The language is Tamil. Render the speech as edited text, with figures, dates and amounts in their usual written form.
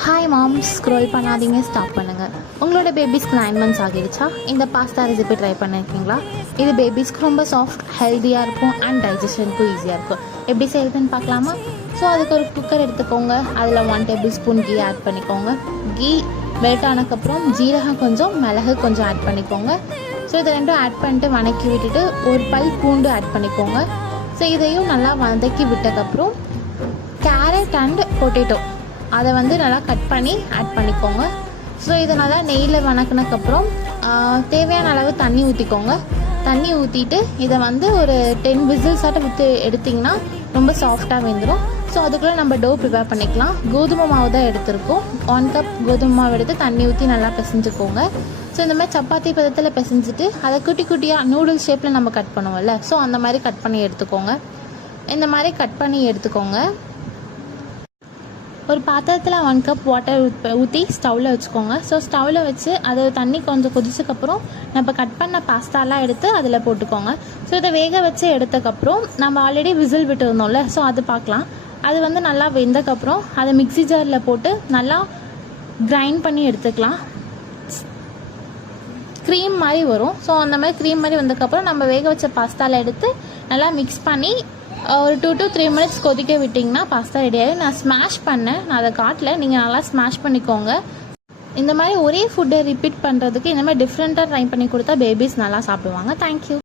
ஹாய் மாம், ஸ்க்ரோல் பண்ணாதீங்க, ஸ்டாப் பண்ணுங்கள். உங்களோட பேபிஸ்க்கு 9 months ஆகிடுச்சா? இந்த பாஸ்தா ரெசிபி ட்ரை பண்ணியிருக்கீங்களா? இது பேபிஸ்க்கு ரொம்ப சாஃப்ட், ஹெல்த்தியாக இருக்கும் அண்ட் டைஜஷனுக்கும் ஈஸியாக இருக்கும். எப்படி செய்கிறதுன்னு பார்க்கலாமா? ஸோ அதுக்கு ஒரு குக்கர் எடுத்துக்கோங்க. அதில் 1 tablespoon கீ ஆட் பண்ணிக்கோங்க. கீ மெல்ட் ஆனதுக்கப்புறம் ஜீரகம் கொஞ்சம், மிளகு கொஞ்சம் ஆட் பண்ணிக்கோங்க. ஸோ இது ரெண்டும் ஆட் பண்ணிட்டு வதக்கி விட்டுட்டு ஒரு பல் பூண்டு ஆட் பண்ணிக்கோங்க. ஸோ இதையும் நல்லா வதக்கி விட்டதுக்கப்புறம் கேரட் அண்ட் பொட்டேட்டோ அதை நல்லா கட் பண்ணி ஆட் பண்ணிக்கோங்க. ஸோ இதை நல்லா நெய்யில் வதக்கினதுக்கப்புறம் தேவையான அளவு தண்ணி ஊற்றிக்கோங்க. தண்ணி ஊற்றிட்டு இதை ஒரு 10 whistles விற்று எடுத்திங்கன்னா ரொம்ப சாஃப்டாக வெந்துடும். ஸோ அதுக்குள்ளே நம்ம டோ ப்ரிப்பேர் பண்ணிக்கலாம். கோதுமை மாவு தான் எடுத்துருக்கோம். 1 cup கோதுமை மாவு எடுத்து தண்ணி ஊற்றி நல்லா பிசைஞ்சுக்கோங்க. ஸோ இந்த மாதிரி சப்பாத்தி பதத்தில் பிசைஞ்சிட்டு அதை குட்டி குட்டியாக நூடுல்ஸ் ஷேப்பில் நம்ம கட் பண்ணுவோம்ல, ஸோ அந்த மாதிரி கட் பண்ணி எடுத்துக்கோங்க. இந்த மாதிரி கட் பண்ணி எடுத்துக்கோங்க. ஒரு பாத்திரத்தில் 1 cup வாட்டர் ஊற்றி ஸ்டவ்வில் வச்சுக்கோங்க. ஸோ ஸ்டவ்வில் வச்சு அது தண்ணி கொஞ்சம் கொதிச்சதுக்கப்புறம் நம்ம கட் பண்ண பாஸ்தாலாம் எடுத்து அதில் போட்டுக்கோங்க. ஸோ இதை வேக வச்சு எடுத்ததுக்கப்புறம் நம்ம ஆல்ரெடி விசில் விட்டுருந்தோம்ல, ஸோ அது பார்க்கலாம். அது நல்லா வெந்ததுக்கப்புறம் அதை மிக்ஸி ஜாரில் போட்டு நல்லா கிரைண்ட் பண்ணி எடுத்துக்கலாம். க்ரீம் மாதிரி வரும். ஸோ அந்த மாதிரி க்ரீம் மாதிரி வந்ததுக்கப்புறம் நம்ம வேக வச்ச பாஸ்தாவில் எடுத்து நல்லா மிக்ஸ் பண்ணி ஒரு 2 to 3 minutes கொதிக்க விட்டிங்கன்னா பாஸ்தா ரெடியாகும். நான் ஸ்மாஷ் பண்ணேன், நான் அதை காட்டல, நீங்கள் நல்லா ஸ்மாஷ் பண்ணிக்கோங்க. இந்த மாதிரி ஒரே ஃபுட்டை ரிப்பீட் பண்ணுறதுக்கு இந்த மாதிரி டிஃப்ரெண்ட்டாக ட்ரை பண்ணி கொடுத்தா பேபிஸ் நல்லா சாப்பிடுவாங்க. தேங்க்யூ.